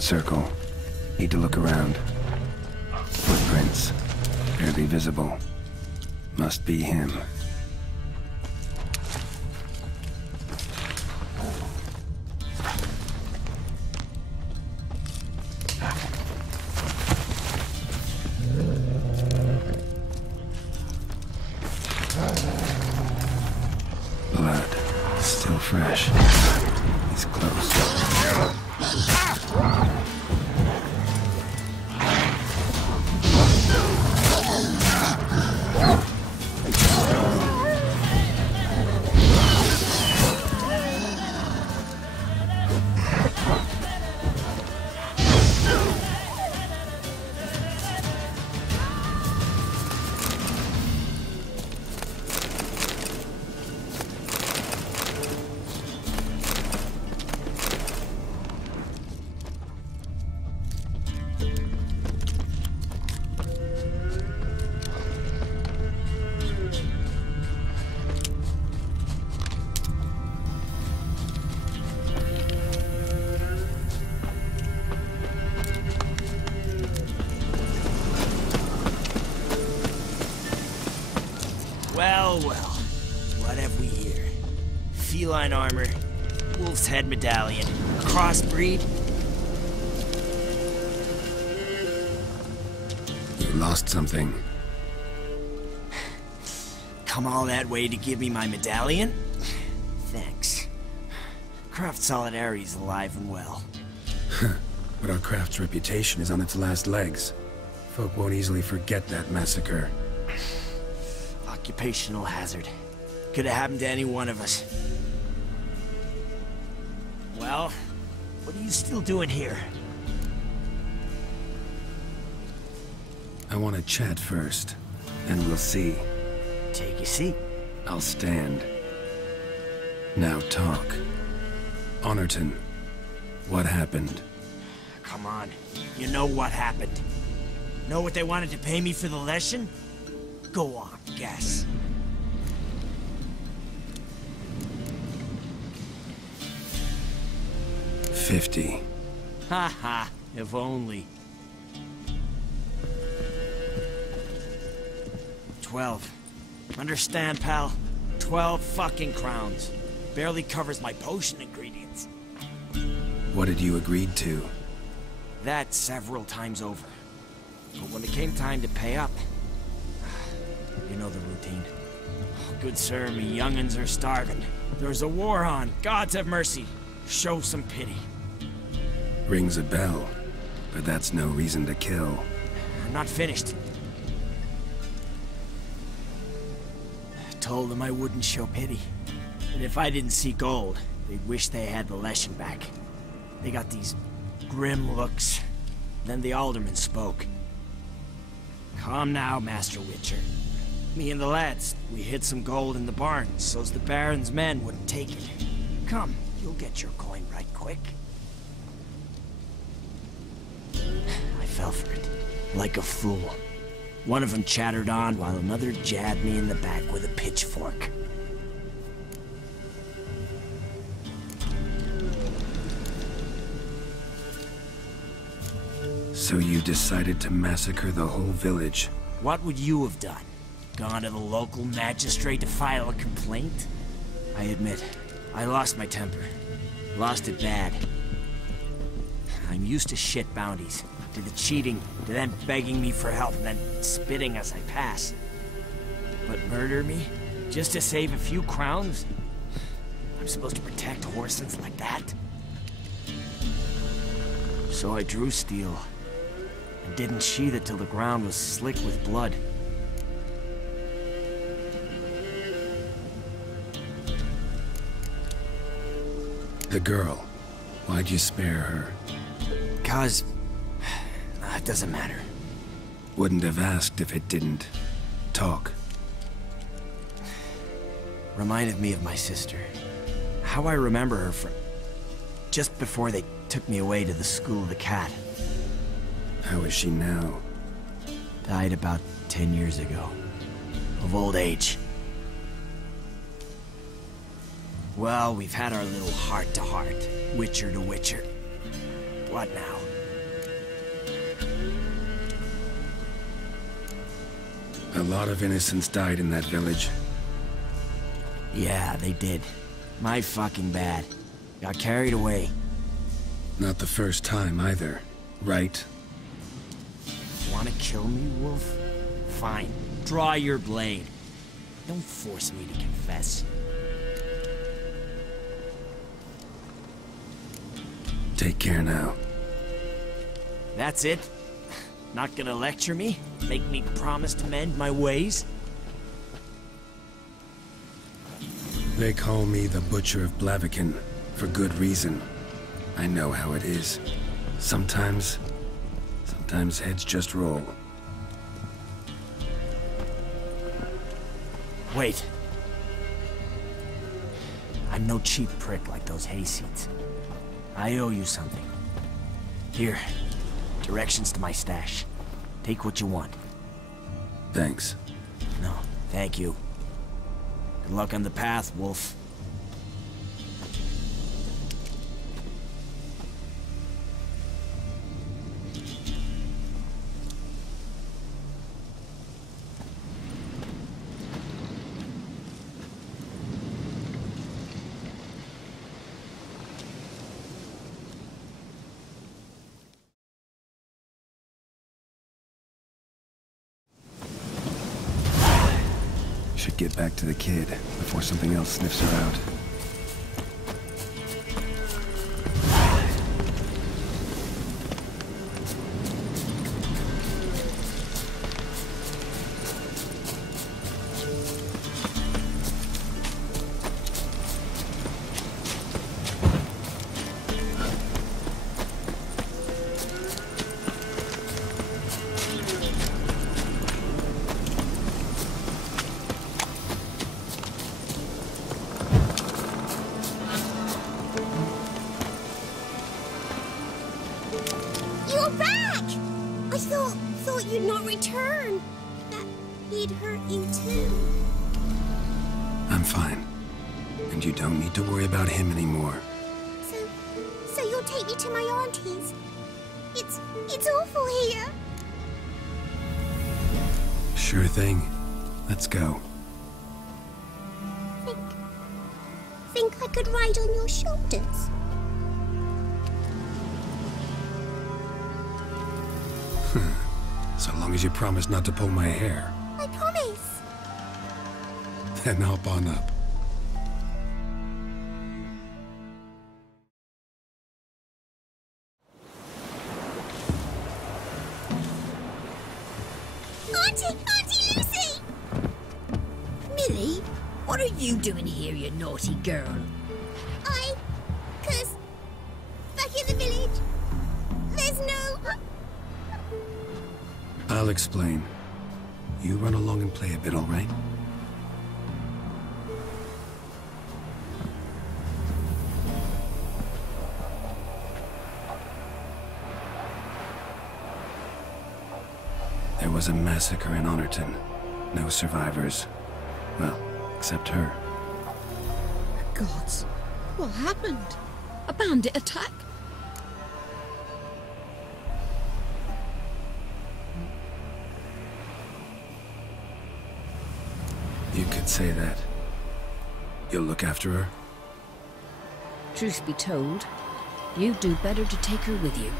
stone circle. Need to look around. Footprints. Barely visible. Must be him. Blood. Still fresh. He's close. Well, what have we here? Feline armor, wolf's head medallion, crossbreed. You lost something. Come all that way to give me my medallion? Thanks. Craft Solidarity's alive and well. But our craft's reputation is on its last legs. Folk won't easily forget that massacre. Occupational hazard. Could have happened to any one of us. Well, what are you still doing here? I want to chat first, and we'll see. Take a seat. I'll stand. Now talk. Honorton, what happened? Come on. You know what happened. Know what they wanted to pay me for the lesson? Go on, guess. $50. Ha, if only. 12. Understand, pal? 12 fucking crowns. Barely covers my potion ingredients. What had you agreed to? That several times over. But when it came time to pay up, you know the routine. Oh, good sir, me young'uns are starving. There's a war on. Gods have mercy. Show some pity. Rings a bell, but that's no reason to kill. I'm not finished. Told them I wouldn't show pity. And if I didn't see gold, they'd wish they had the lesson back. They got these grim looks. Then the alderman spoke. Come now, Master Witcher. Me and the lads, we hid some gold in the barn, so's the Baron's men wouldn't take it. Come, you'll get your coin right quick. I fell for it, like a fool. One of them chattered on while another jabbed me in the back with a pitchfork. So you decided to massacre the whole village? What would you have done? Gone to the local magistrate to file a complaint? I admit, I lost my temper. Lost it bad. I'm used to shit bounties, to the cheating, to them begging me for help, and then spitting as I pass. But murder me? Just to save a few crowns? I'm supposed to protect horses like that? So I drew steel, and didn't sheathe it till the ground was slick with blood. The girl. Why'd you spare her? 'Cause... it doesn't matter. Wouldn't have asked if it didn't. Talk. Reminded me of my sister. How I remember her from... just before they took me away to the School of the Cat. How is she now? Died about 10 years ago. Of old age. Well, we've had our little heart-to-heart. Witcher to Witcher. What now? A lot of innocents died in that village. Yeah, they did. My fucking bad. Got carried away. Not the first time either, right? Wanna kill me, Wolf? Fine. Draw your blade. Don't force me to confess. Take care now. That's it? Not gonna lecture me? Make me promise to mend my ways? They call me the Butcher of Blaviken, for good reason. I know how it is. Sometimes heads just roll. Wait. I'm no cheap prick like those hayseeds. I owe you something. Here, directions to my stash. Take what you want. Thanks. No, thank you. Good luck on the path, Wolf. Should get back to the kid before something else sniffs her out. You're back! I thought you'd not return. That he'd hurt you too. I'm fine. And you don't need to worry about him anymore. So you'll take me to my auntie's? It's awful here. Sure thing. Let's go. Think I could ride on your shoulders? So long as you promise not to pull my hair. I promise. Then hop on up. Auntie Lucy! Millie, what are you doing here, you naughty girl? 'Cause back in the village, there's no... I'll explain. You run along and play a bit, all right? There was a massacre in Honorton. No survivors. Well, except her. Gods, what happened? A bandit attack? You could say that. You'll look after her? Truth be told, you'd do better to take her with you.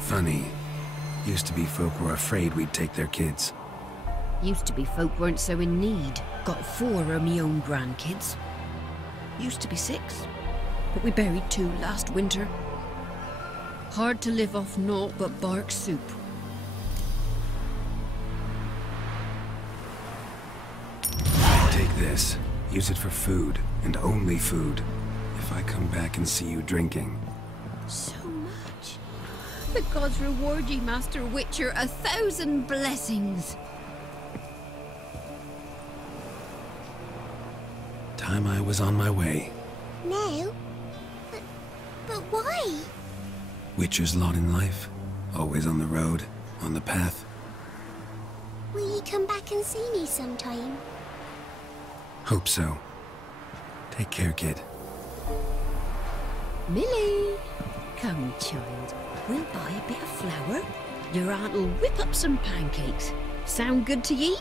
Funny. Used to be folk were afraid we'd take their kids. Used to be folk weren't so in need. Got 4 of me own grandkids. Used to be 6, but we buried 2 last winter. Hard to live off naught but bark soup. Take this. Use it for food, and only food. If I come back and see you drinking. So much. The gods reward ye, Master Witcher, 1,000 blessings. Time I was on my way. No? But why? Witcher's lot in life. Always on the road, on the path. Will you come back and see me sometime? Hope so. Take care, kid. Millie, Come, child. We'll buy a bit of flour. Your aunt'll whip up some pancakes. Sound good to ye?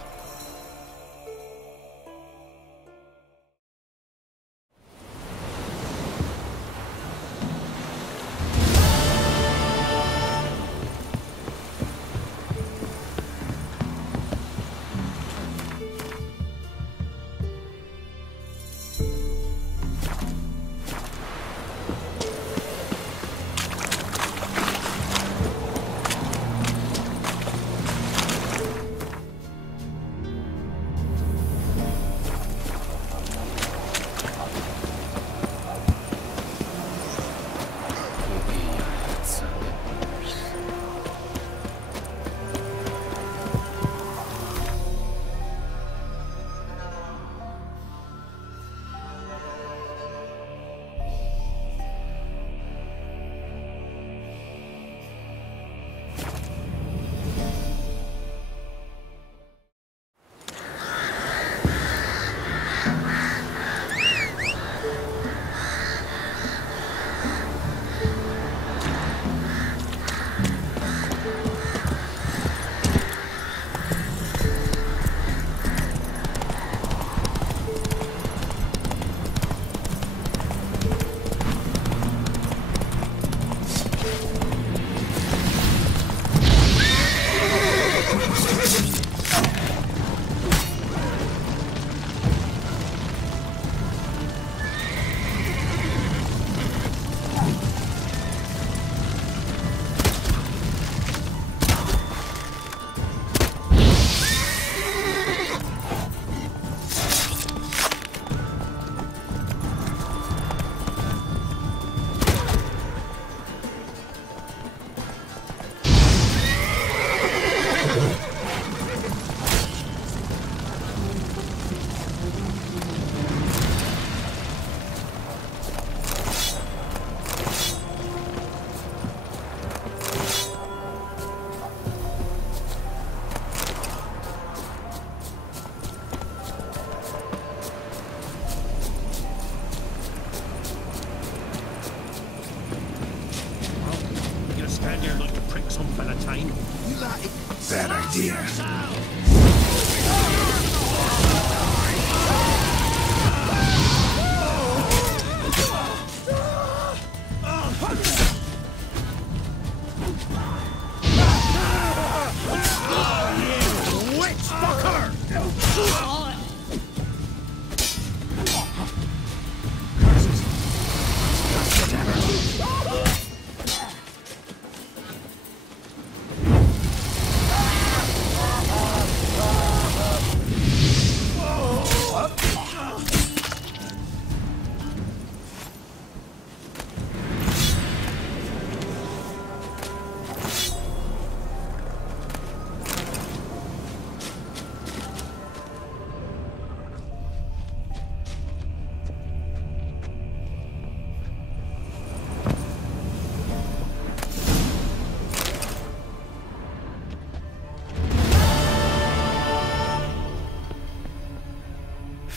Bad idea.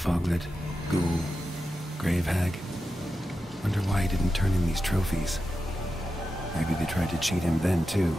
Foglet, Ghoul, Gravehag. Wonder why he didn't turn in these trophies. Maybe they tried to cheat him then, too.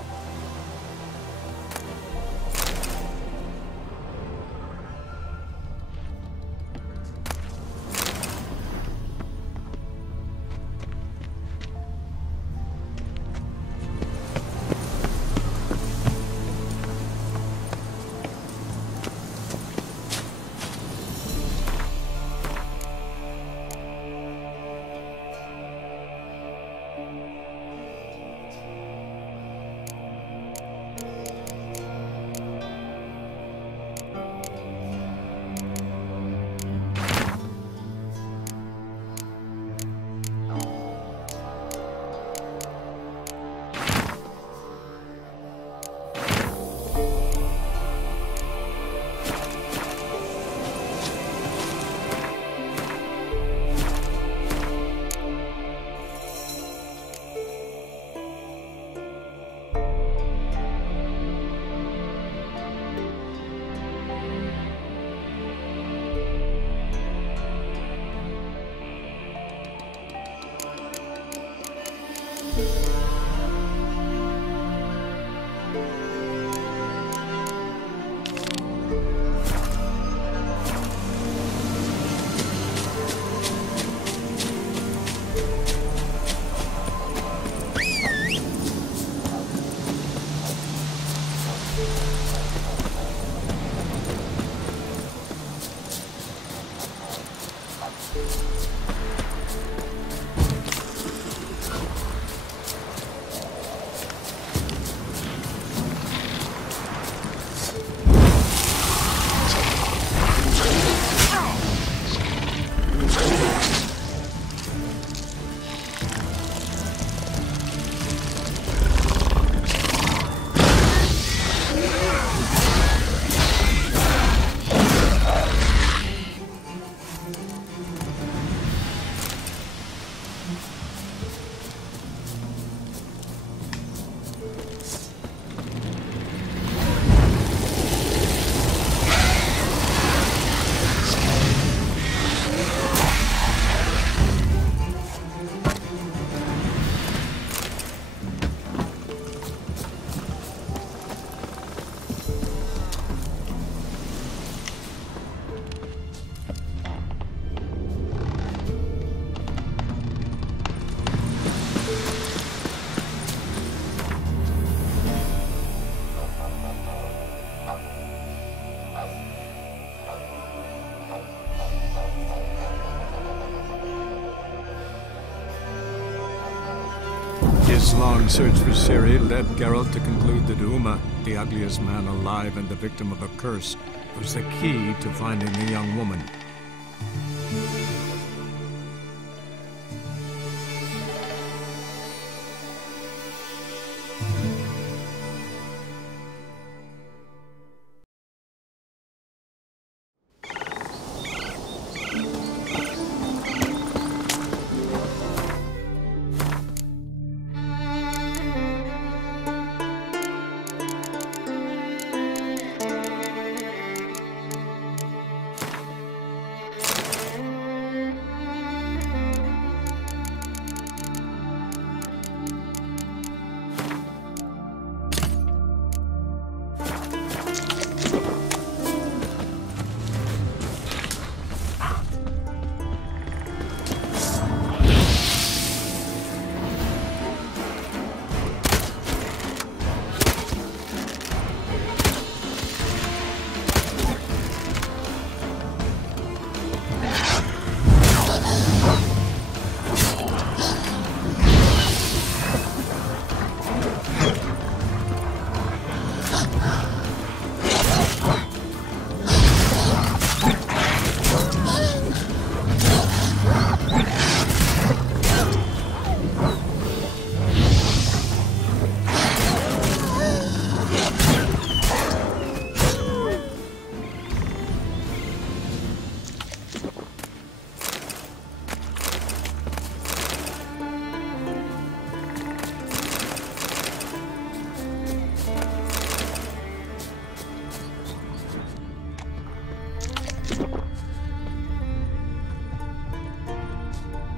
His long search for Ciri led Geralt to conclude that Uma, the ugliest man alive and the victim of a curse, was the key to finding the young woman.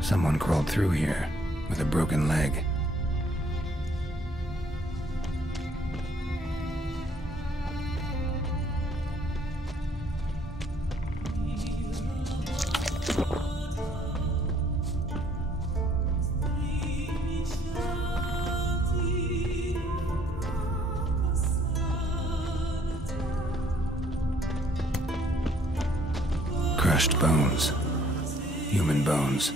Someone crawled through here with a broken leg. Crushed bones. Human bones.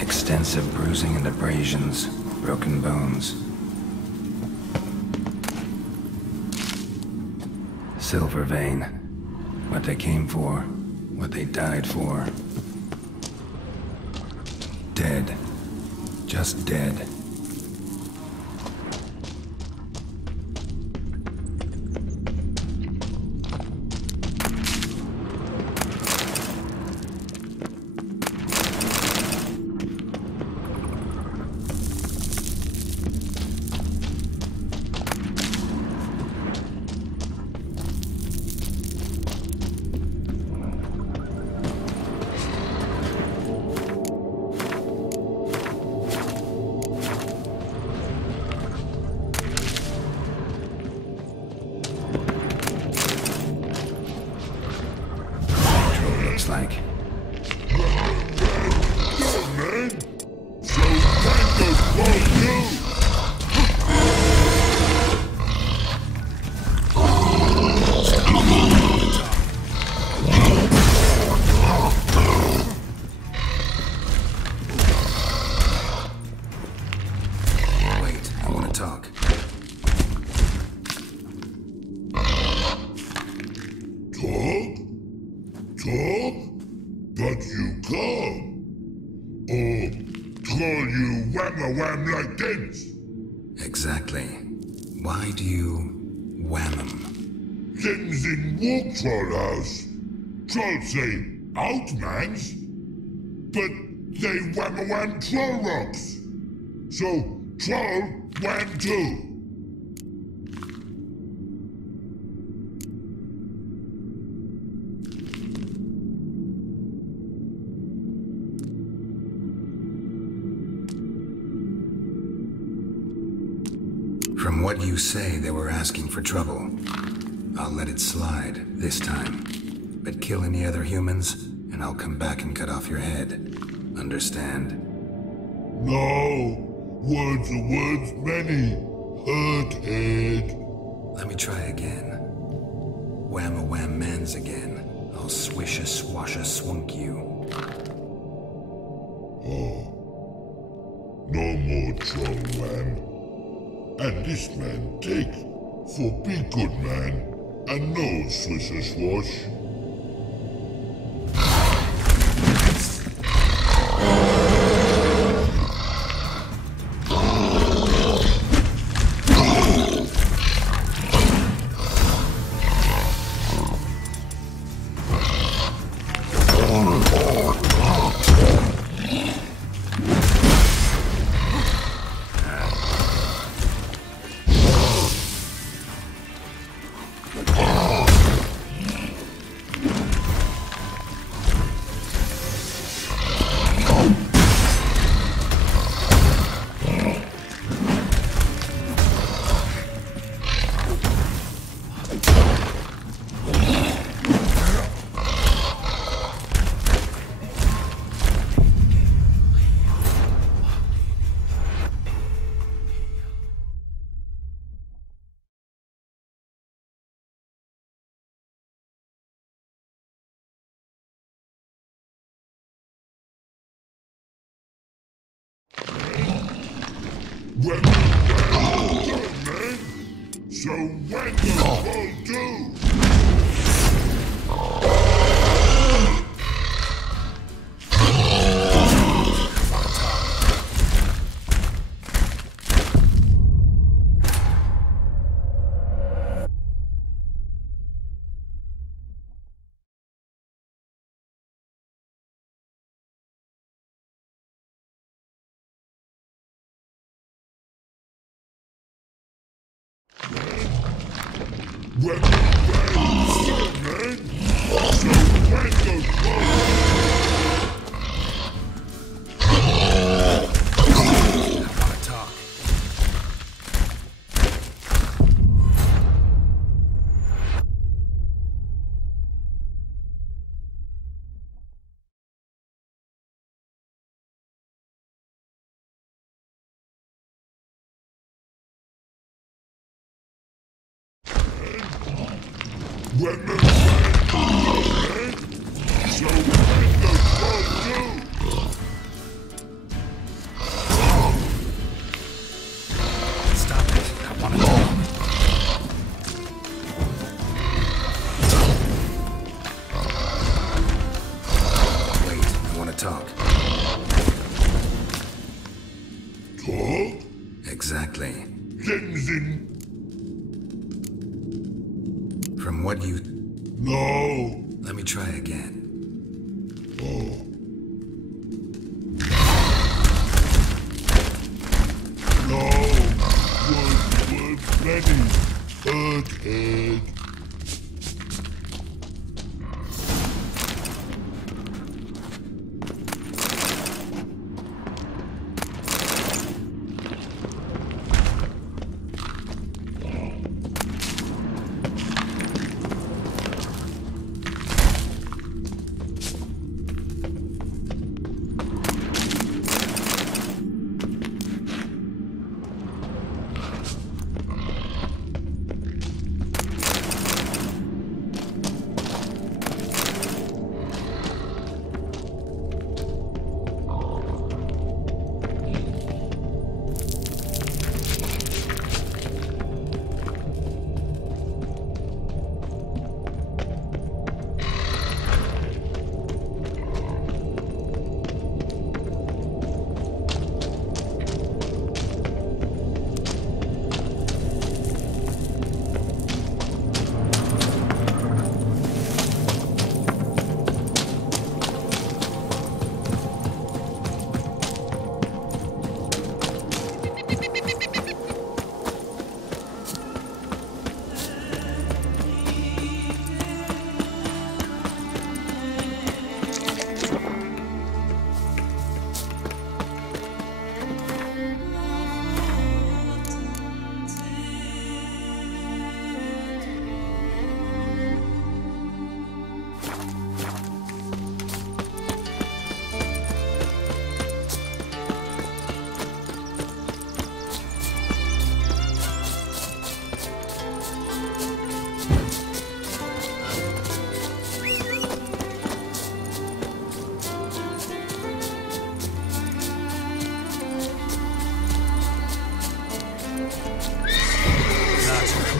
Extensive bruising and abrasions, broken bones. Silver vein. What they came for, what they died for. Dead. Just dead. Like. Wait, I want to talk. Talk? But you can't. Or call you wham-a-wham like this. Exactly. Why do you wham 'em? Things in Walk Troll House. Trolls say outmans, but they wham-a-wham troll rocks. So troll wham too. From what you say, they were asking for trouble. I'll let it slide, this time. But kill any other humans, and I'll come back and cut off your head. Understand? No. Words are words many. Hurt head. Let me try again. Wham-a-wham mans again. I'll swish-a-swash-a-swunk you. Oh. No more troll wham. And this man take. For be good man. And no swish-a-swash. Well, man. So when the will do? When the man. So when the When the man, so when the world do? Stop it. I want to talk. Wait, I want to talk. Talk? Exactly. Things in... From what you... No. Let me try again. Oh. No. Word many. Hurt head.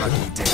lucky day.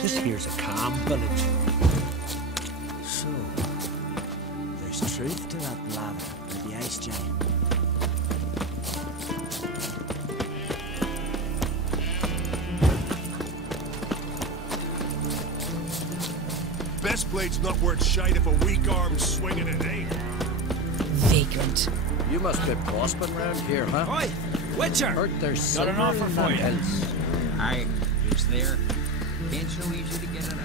This here's a calm village. So, there's truth to that blather about the ice giant. Best blade's not worth shite if a weak arm's swinging it, eh? Vagrant. You must be prospering round here, huh? Oi! Witcher! Heard there's Got an silver offer in for them you. hills. Aye, it's there. Ain't so easy to get it out.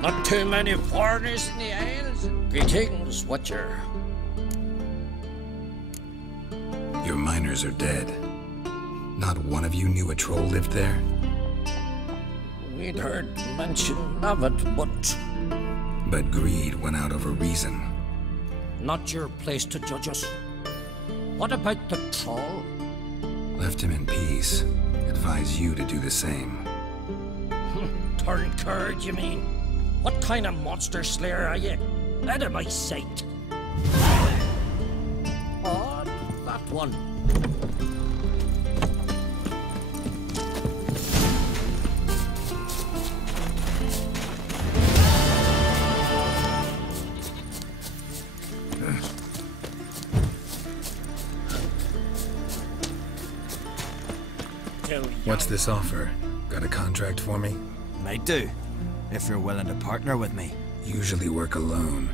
Not too many foreigners in the Isles. Greetings, Witcher. Your miners are dead. Not one of you knew a troll lived there? We'd heard mention of it, but But greed went out over reason. not your place to judge us. What about the troll? Left him in peace. Advise you to do the same. Turned cur, you mean? What kind of monster slayer are you? Out of my sight. Oh, that one. What's this offer? Got a contract for me? Might do, if you're willing to partner with me. Usually work alone.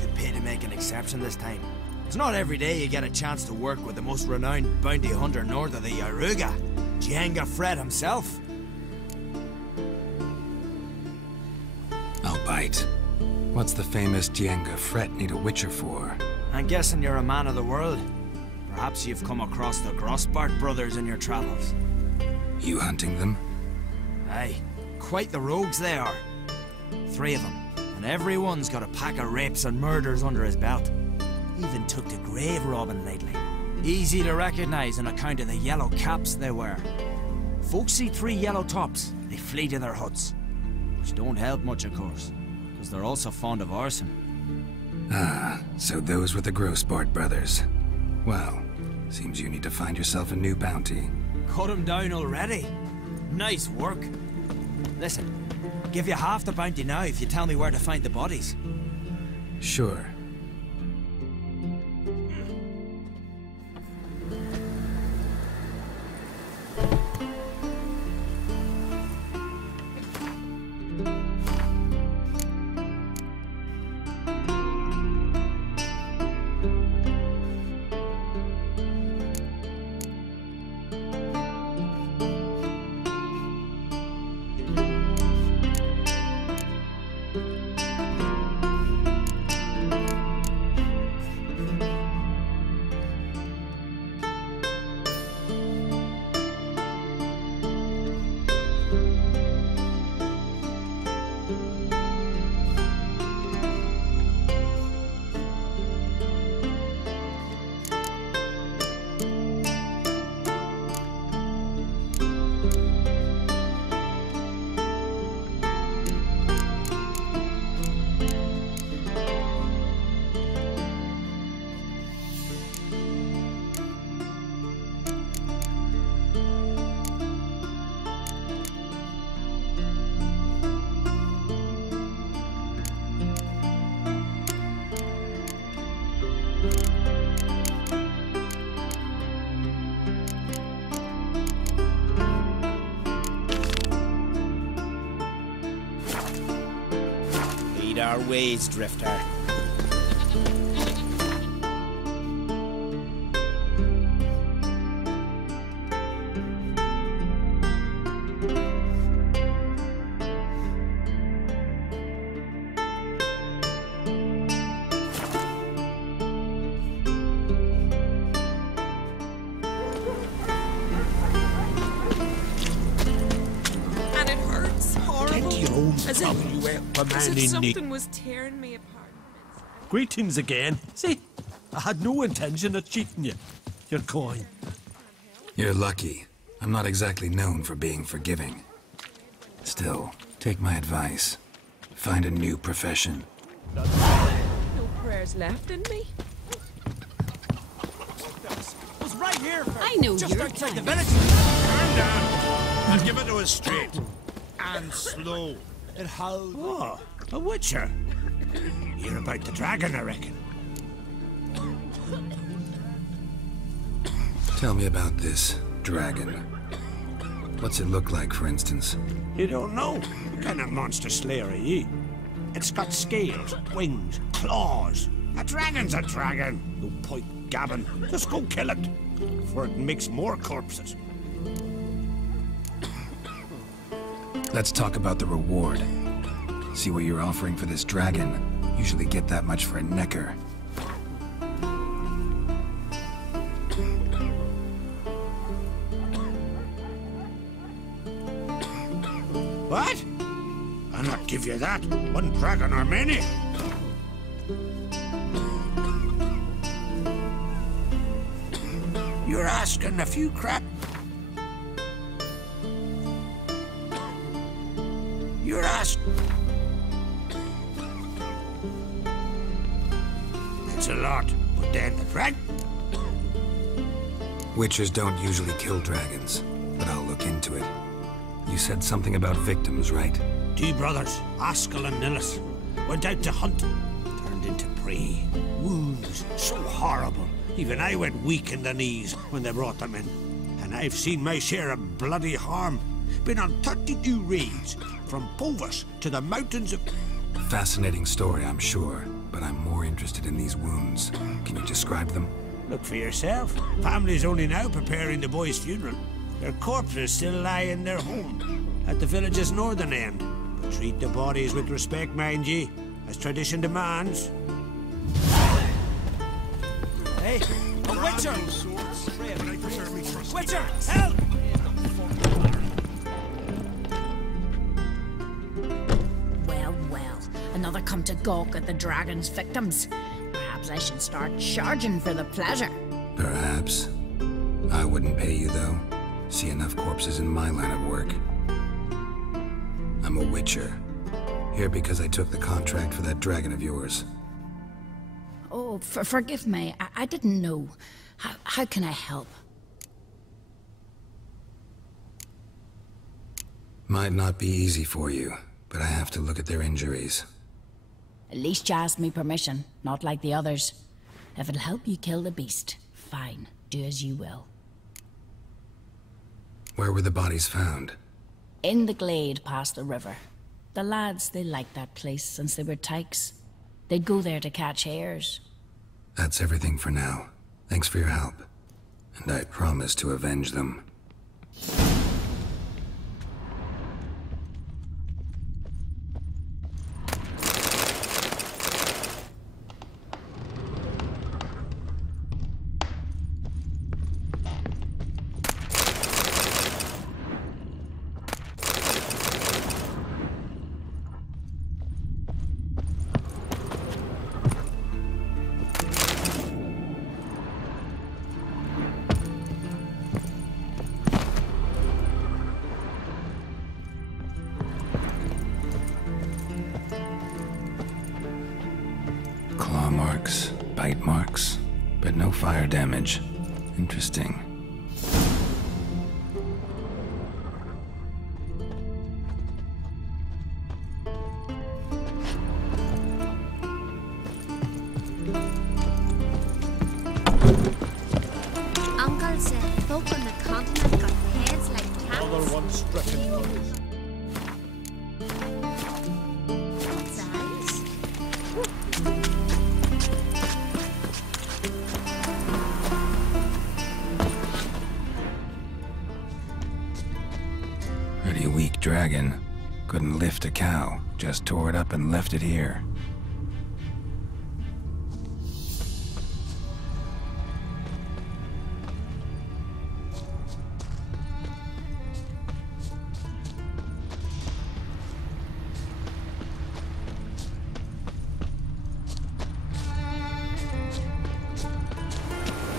Could pay to make an exception this time. It's not every day you get a chance to work with the most renowned bounty hunter north of the Yaruga, Jenga Fred himself. I'll bite. What's the famous Jenga Fret need a witcher for? I'm guessing you're a man of the world. Perhaps you've come across the Grossbart brothers in your travels. You hunting them? Aye, quite the rogues they are. 3 of them, and every one's got a pack of rapes and murders under his belt. Even took to grave robbing lately. Easy to recognize on account of the yellow caps they wear. Folks see 3 yellow tops, they flee to their huts. Which don't help much, of course, because they're also fond of arson. Ah, so those were the Grossbart brothers. Well, seems you need to find yourself a new bounty. Cut him down already? Nice work. Listen, give you half the bounty now if you tell me where to find the bodies. Sure. Mind our ways, Drifter. As if something was tearing me apart. Greetings again. See, I had no intention of cheating you. Your coin. You're lucky. I'm not exactly known for being forgiving. Still, take my advice. Find a new profession. No prayers left in me. Was right here for I know just your outside the kind. village. Calm down. And give it to us straight. And slow. It howled. Oh, a witcher. You're about the dragon, I reckon. Tell me about this dragon. What's it look like, for instance? You don't know? What kind of monster slayer are you? It's got scales, wings, claws. A dragon's a dragon. No point gabbing. Just go kill it. Before it makes more corpses. Let's talk about the reward. See what you're offering for this dragon. Usually get that much for a necker. What? I'll not give you that. One dragon or many. You're asking a few crap. You're asking. It's a lot, but then the dragon. Witchers don't usually kill dragons, but I'll look into it. You said something about victims, right? 2 brothers, Askell and Nillis, went out to hunt. Turned into prey. Wounds so horrible. Even I went weak in the knees when they brought them in. And I've seen my share of bloody harm. Been on 32 raids, from Povus to the mountains of... Fascinating story, I'm sure, but I'm more interested in these wounds. Can you describe them? Look for yourself. Family's only now preparing the boy's funeral. Their corpses still lie in their home, at the village's northern end. But treat the bodies with respect, mind ye, as tradition demands. Hey, a witcher! Witcher, help! Well, well, another come to gawk at the dragon's victims. Perhaps I should start charging for the pleasure. Perhaps. I wouldn't pay you, though. See enough corpses in my line of work. I'm a witcher. Here because I took the contract for that dragon of yours. Oh, forgive me. I didn't know. How can I help? Might not be easy for you, but I have to look at their injuries. At least you asked me permission, not like the others. If it'll help you kill the beast, fine. Do as you will. Where were the bodies found? In the glade past the river. The lads, they liked that place since they were tykes. They'd go there to catch hares. That's everything for now. Thanks for your help. And I promise to avenge them. Claw marks, bite marks, but no fire damage. Interesting. Uncle said folk on the continent got heads like cats. Other ones stricken. Size? Weak dragon. Couldn't lift a cow. Just tore it up and left it here.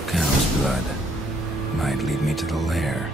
Cow's blood. Might lead me to the lair.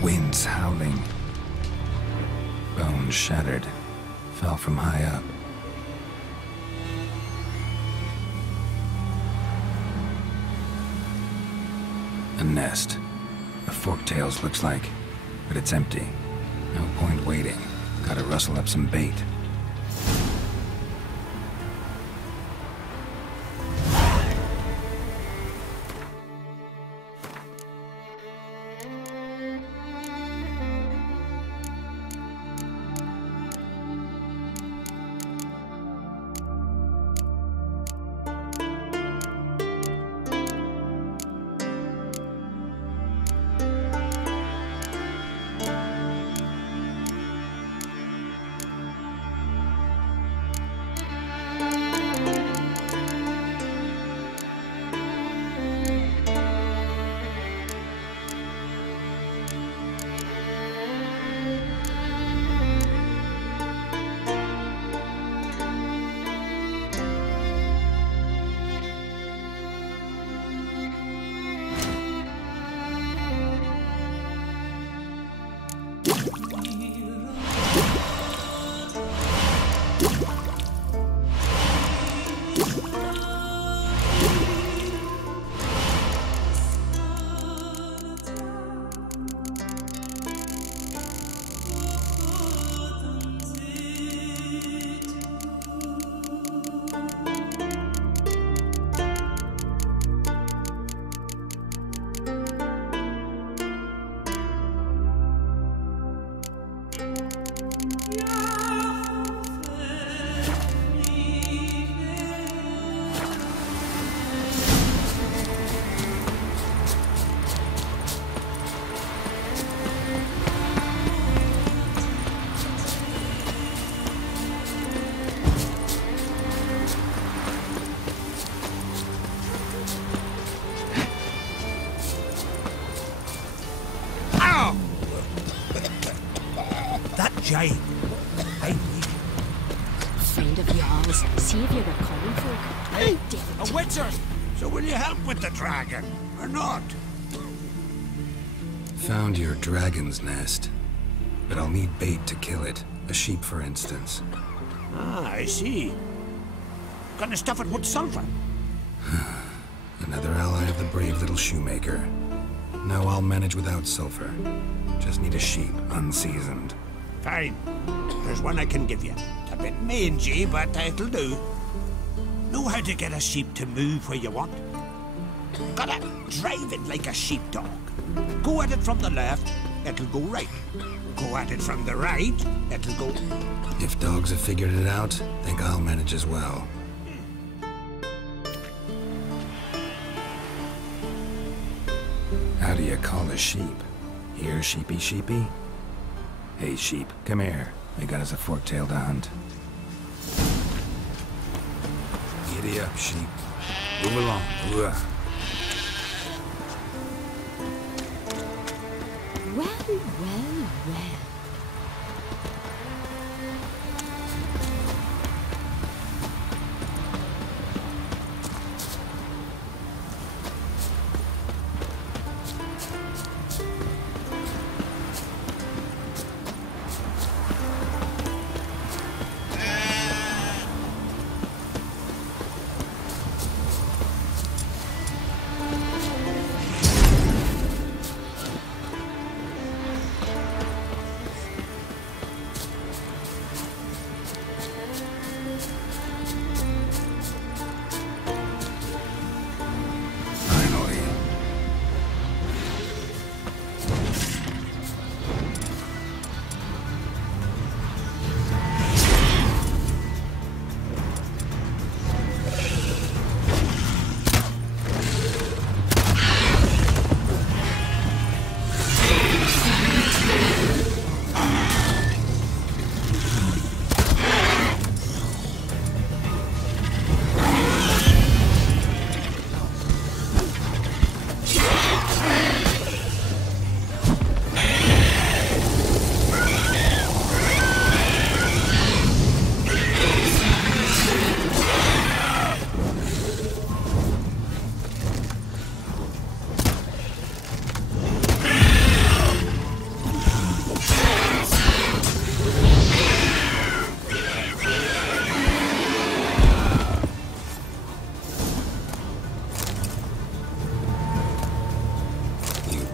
Winds howling. Bones shattered. Fell from high up. A nest. A forktails looks like, but it's empty. No point waiting. Gotta rustle up some bait. Jay, hey, friend of yours, see if you're a common folk. Hey, a witcher! So will you help with the dragon, or not? Found your dragon's nest. But I'll need bait to kill it. A sheep, for instance. Ah, I see. Gonna stuff it with sulfur. Another ally of the brave little shoemaker. No, I'll manage without sulfur. Just need a sheep, unseasoned. Fine. There's one I can give you. A bit mangy, but it'll do. Know how to get a sheep to move where you want? Gotta drive it like a sheepdog. Go at it from the left, it'll go right. Go at it from the right, it'll go... If dogs have figured it out, think I'll manage as well. How do you call a sheep? Here, sheepy sheepy? Hey, sheep, come here. We got us a fork-tailed hunt. Giddy up, sheep. Move along. Ugh. Well, well, well.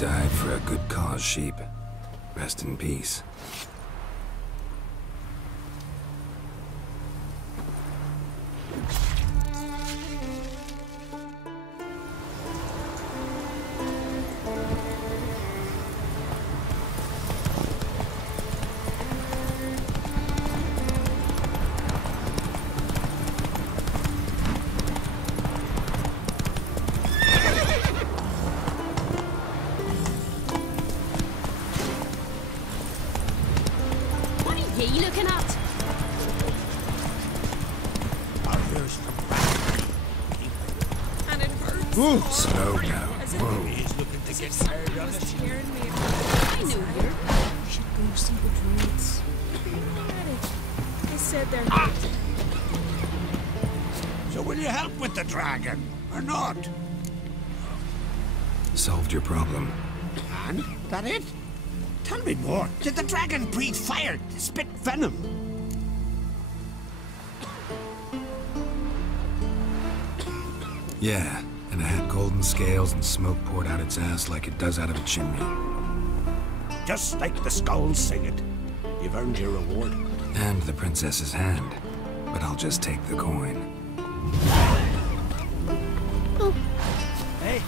died for a good cause, sheep. Rest in peace. Ooh, slow down. Whoa. He's looking to get tired of it. I knew you. We should go see the druids. They said they're not. So will you help with the dragon, or not? Solved your problem. And? That it? Tell me more. Did the dragon breathe fire, spit venom? Yeah, and it had golden scales and smoke poured out its ass like it does out of a chimney. Just like the skulls sing it. You've earned your reward. And the princess's hand. But I'll just take the coin. Hey!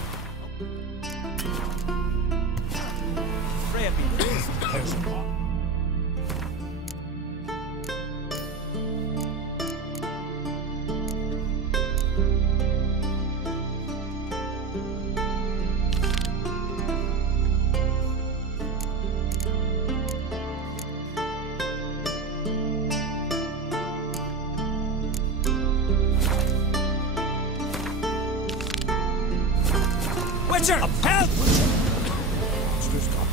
Freya be praised. There's a lot. Witcher! Help! Monsters come.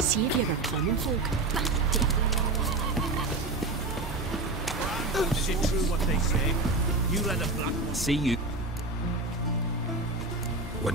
See if you ever common folk. Is it true what they say? You let a black... See you. What?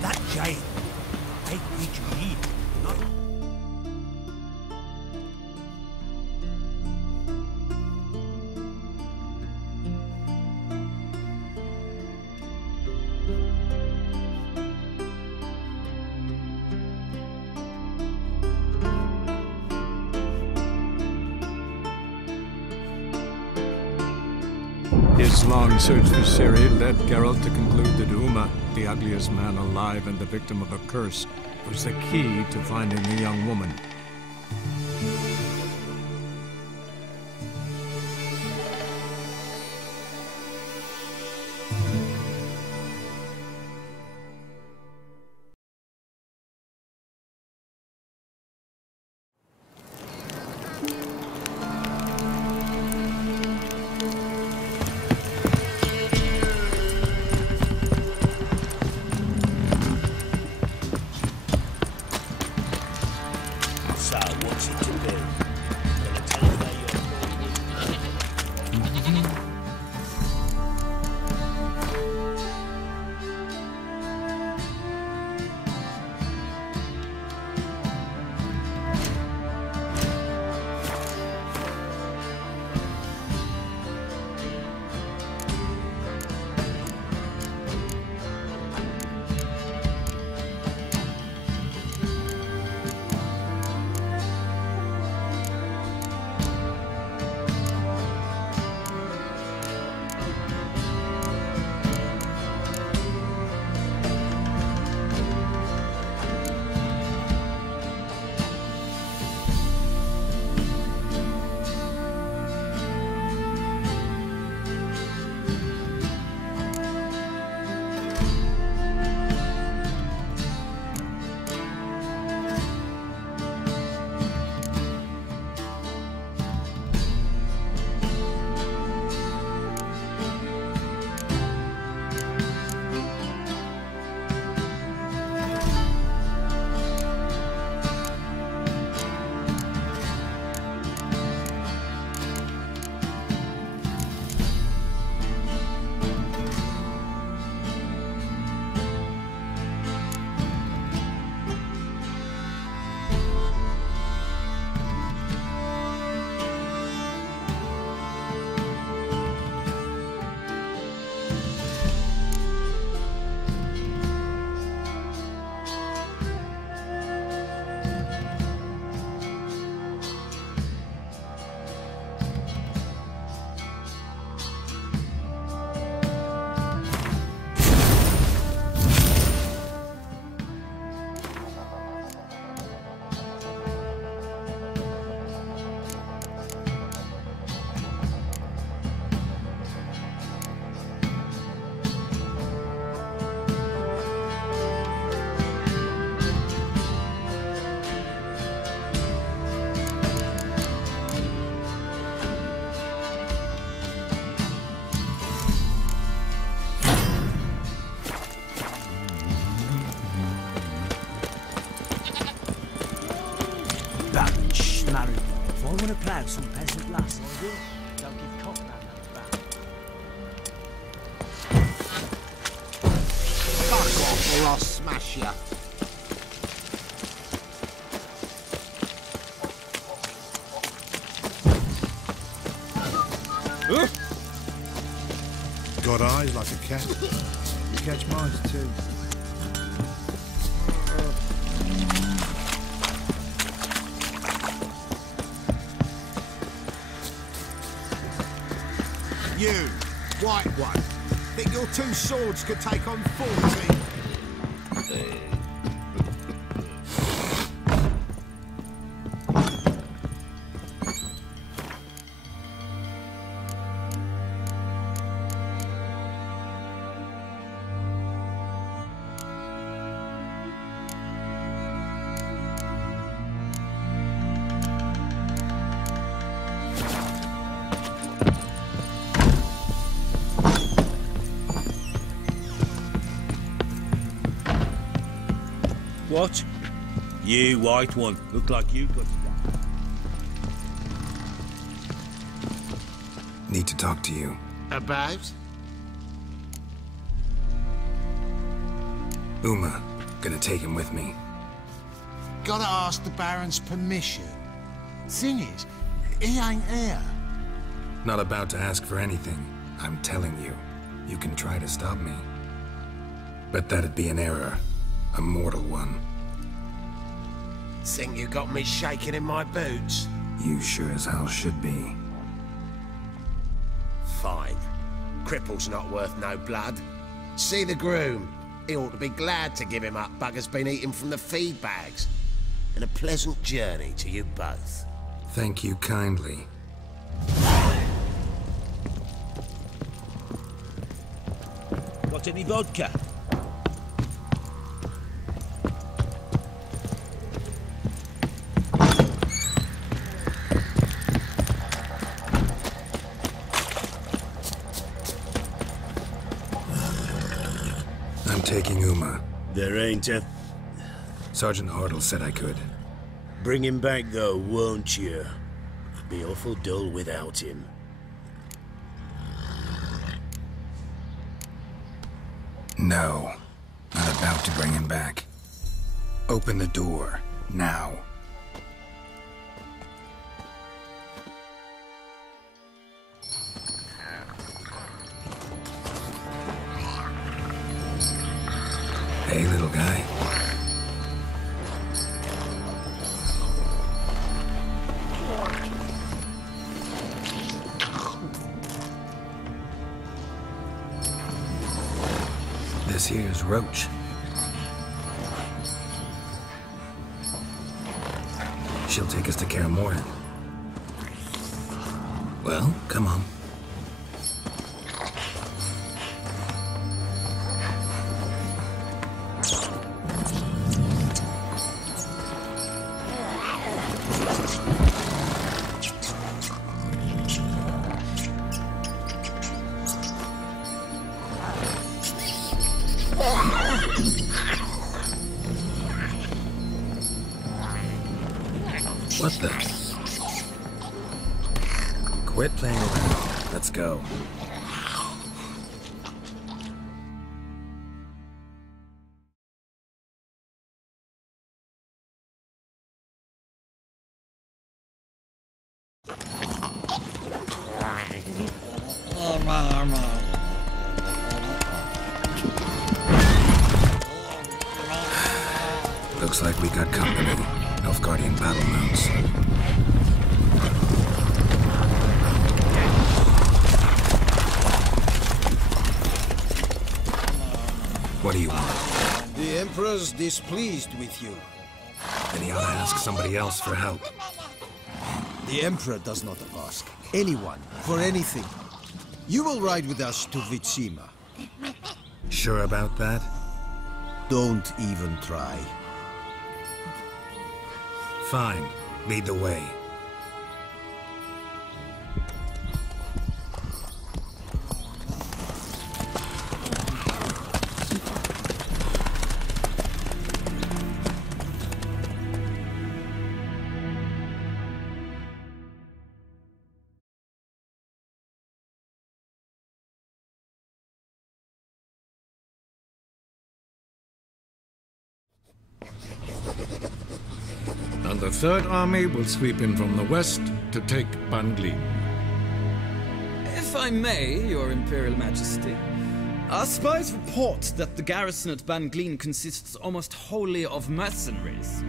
That giant. I need you need. Not... His long search for Ciri led Geralt to conclude that Uma, the ugliest man alive and the victim of a curse, was the key to finding the young woman. If I want to plough some peasant lass, I will. Don't give Cockman that back. Fuck off or I'll smash you. Got eyes like a cat. You catch mice too. You, white one, think your 2 swords could take on 14? What? You, white one. Look like you got stuff. Need to talk to you. About? Uma. Gonna take him with me. Gotta ask the Baron's permission. Thing is, he ain't here. Not about to ask for anything. I'm telling you. You can try to stop me. But that'd be an error. A mortal one. Think you got me shaking in my boots? You sure as hell should be. Fine. Cripple's not worth no blood. See the groom. He ought to be glad to give him up. Bugger's been eating from the feed bags. And a pleasant journey to you both. Thank you kindly. Got any vodka? Taking Uma. There ain't a... Sergeant Hartle said I could. Bring him back though, won't you? Be awful dull without him. No. Not about to bring him back. Open the door. Now. Hey, little guy. This here's Roach. She'll take us to Kaer Morhen. Well, come on. What the? Quit playing around. Let's go. Looks like we got company. Nilfgaardian battle mounts. What do you want? The Emperor's displeased with you. Then he ought to ask somebody else for help. The Emperor does not ask anyone for anything. You will ride with us to Vitsima. Sure about that? Don't even try. Fine. Lead the way. the Third Army will sweep in from the west to take Ban Glin. If I may, Your Imperial Majesty, our spies report that the garrison at Ban Glin consists almost wholly of mercenaries.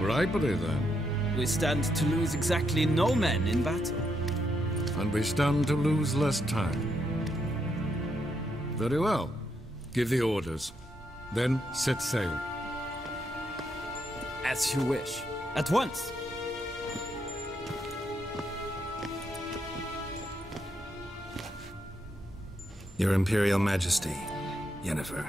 Bribery, then? We stand to lose exactly no men in battle. And we stand to lose less time. Very well. Give the orders. Then set sail. As you wish. At once. Your Imperial Majesty, Yennefer.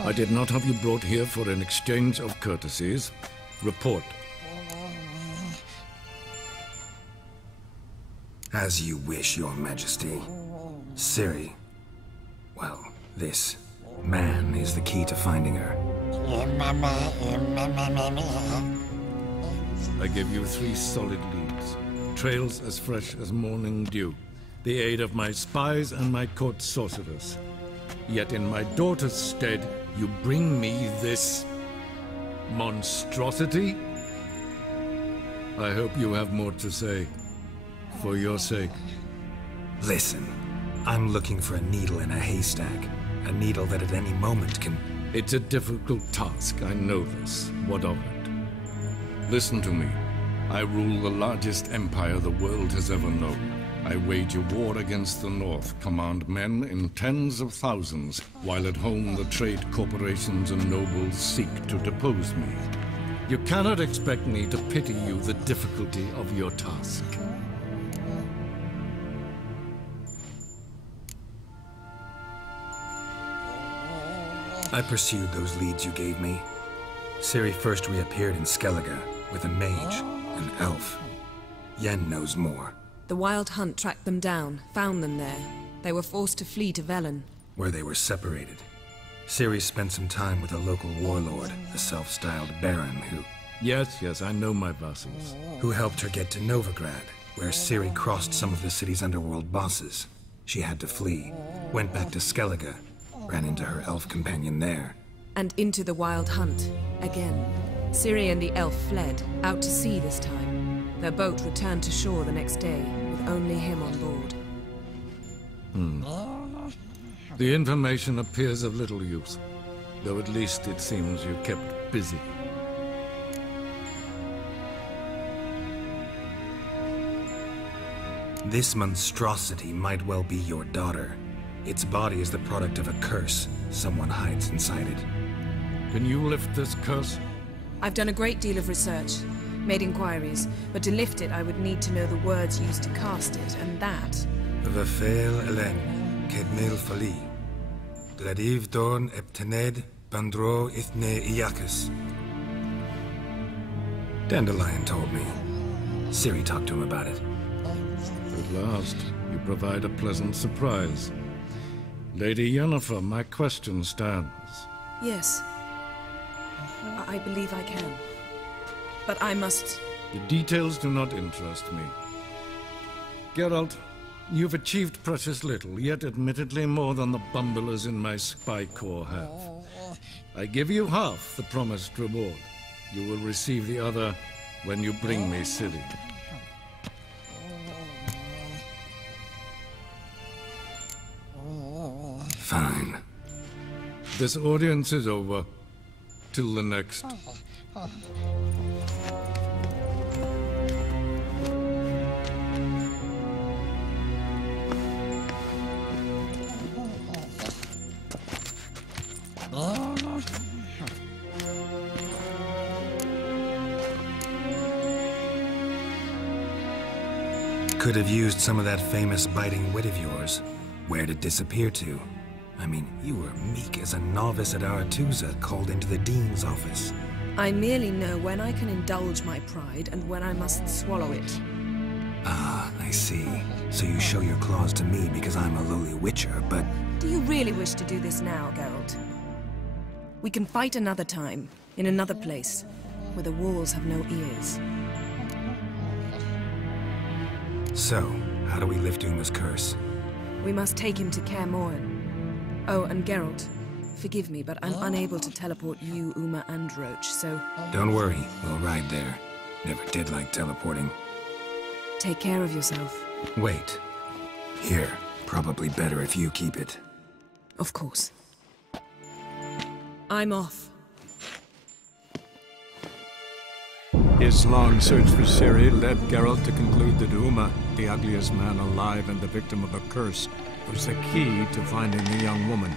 I did not have you brought here for an exchange of courtesies. Report. As you wish, Your Majesty. Ciri. Well, this man is the key to finding her. I give you 3 solid leads. Trails as fresh as morning dew. The aid of my spies and my court sorcerers. Yet in my daughter's stead, you bring me this monstrosity? I hope you have more to say. For your sake. Listen, I'm looking for a needle in a haystack. A needle that at any moment can... It's a difficult task, I know this. What of it? Listen to me. I rule the largest empire the world has ever known. I wage a war against the North, command men in tens of thousands, while at home the trade corporations and nobles seek to depose me. You cannot expect me to pity you the difficulty of your task. I pursued those leads you gave me. Ciri first reappeared in Skellige with a mage, an elf. Yen knows more. The Wild Hunt tracked them down, found them there. They were forced to flee to Velen, where they were separated. Ciri spent some time with a local warlord, a self-styled baron who... Yes, I know my vassals. Who helped her get to Novigrad, where Ciri crossed some of the city's underworld bosses. She had to flee, went back to Skellige, ran into her elf companion there. And into the Wild Hunt, again. Ciri and the elf fled, out to sea this time. Their boat returned to shore the next day, with only him on board. The information appears of little use, though at least it seems you kept busy. This monstrosity might well be your daughter. Its body is the product of a curse. Someone hides inside it. Can you lift this curse? I've done a great deal of research, made inquiries, but to lift it I would need to know the words used to cast it, and that... Vafel Elen, Kedmil Fali. Gladiv Dorn Eptened, Bandro Ithne Iacus. Dandelion told me. Ciri talked to him about it. At last, you provide a pleasant surprise. Lady Yennefer, my question stands. Yes. I believe I can. But I must... The details do not interest me. Geralt, you've achieved precious little, yet admittedly more than the bumblers in my spy corps have. I give you half the promised reward. You will receive the other when you bring me Ciri. Fine. This audience is over. Till the next. Could have used some of that famous biting wit of yours. Where'd it disappear to? I mean, you were meek as a novice at Aretuza called into the Dean's office. I merely know when I can indulge my pride and when I must swallow it. Ah, I see. So you show your claws to me because I'm a lowly witcher, but... Do you really wish to do this now, Geralt? We can fight another time, in another place, where the walls have no ears. So, how do we lift Uma's curse? We must take him to Kaer Morhen. Oh, and Geralt, Forgive me, but I'm unable to teleport you, Uma, and Roach, so... Don't worry, we'll ride there. Never did like teleporting. Take care of yourself. Wait. Here. Probably better if you keep it. Of course. I'm off. His long search for Ciri led Geralt to conclude that Uma, the ugliest man alive and the victim of a curse, was the key to finding the young woman.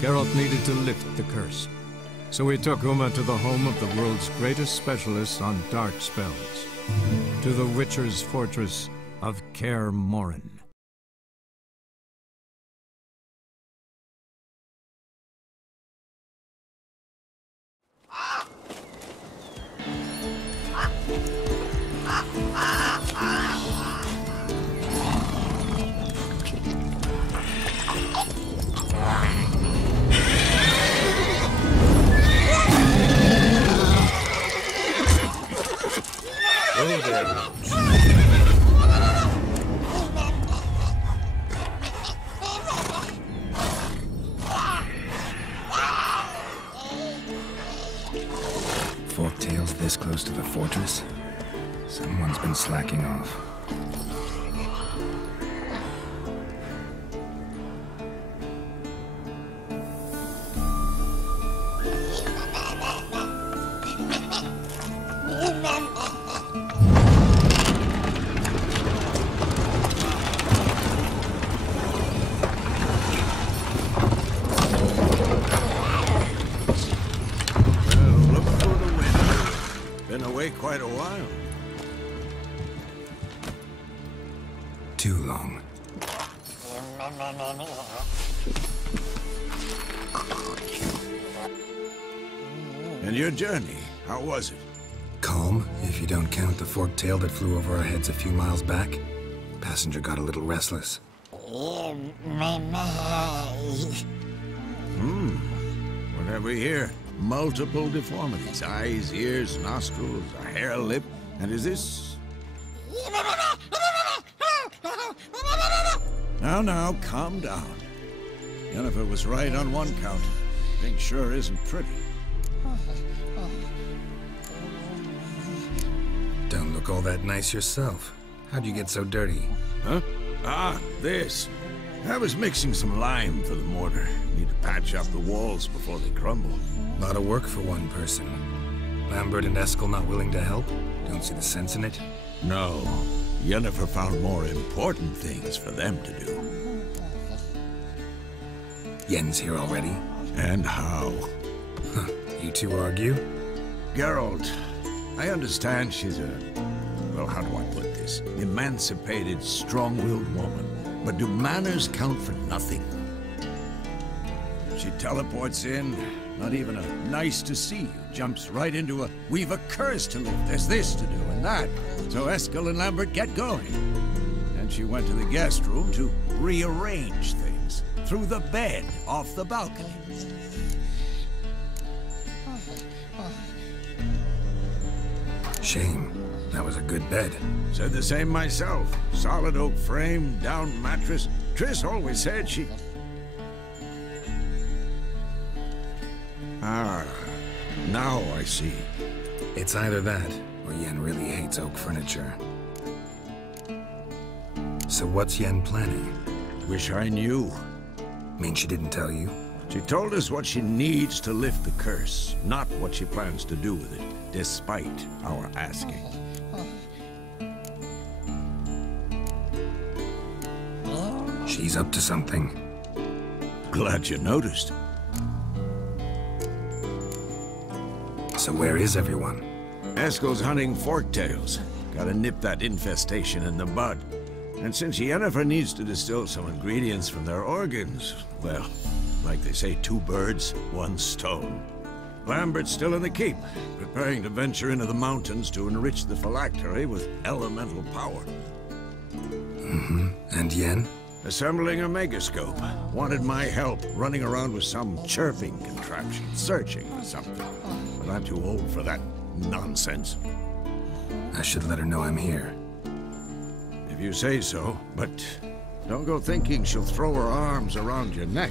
Geralt needed to lift the curse, so he took Uma to the home of the world's greatest specialists on dark spells, to the Witcher's fortress of Kaer Morhen. Forktail's this close to the fortress? Someone's been slacking off. Quite a while. Too long. And your journey, how was it? Calm, if you don't count the forktail that flew over our heads a few miles back. Passenger got a little restless. What have we here? Multiple deformities. Eyes, ears, nostrils, a hair lip. And is this... Now, calm down. Yennefer was right on one count. Thing sure isn't pretty. Don't look all that nice yourself. How'd you get so dirty? Huh? Ah, this. I was mixing some lime for the mortar. Need to patch up the walls before they crumble. A lot of work for one person. Lambert and Eskel not willing to help? Don't see the sense in it? No. Yennefer found more important things for them to do. Yen's here already? And how? Huh. You two argue? Geralt, I understand she's a... well, how do I put this? Emancipated, strong-willed woman. But do manners count for nothing? She teleports in, not even a nice to see you, jumps right into a we've a curse to lift, there's this to do and that. So Eskel and Lambert get going. And she went to the guest room to rearrange things. Through the bed, off the balcony. Shame. That was a good bed. Said the same myself. Solid oak frame, down mattress. Triss always said she... Ah, now I see. It's either that, or Yen really hates oak furniture. So what's Yen planning? Wish I knew. Mean she didn't tell you? She told us what she needs to lift the curse, not what she plans to do with it, despite our asking. She's up to something. Glad you noticed. So where is everyone? Eskel's hunting forktails. Gotta nip that infestation in the bud. And since Yennefer needs to distill some ingredients from their organs, well, like they say, 2 birds, 1 stone. Lambert's still in the keep, preparing to venture into the mountains to enrich the phylactery with elemental power. And Yen? Assembling a megascope. Wanted my help running around with some chirping contraption, searching for something. But I'm too old for that nonsense. I should let her know I'm here. If you say so, but don't go thinking she'll throw her arms around your neck.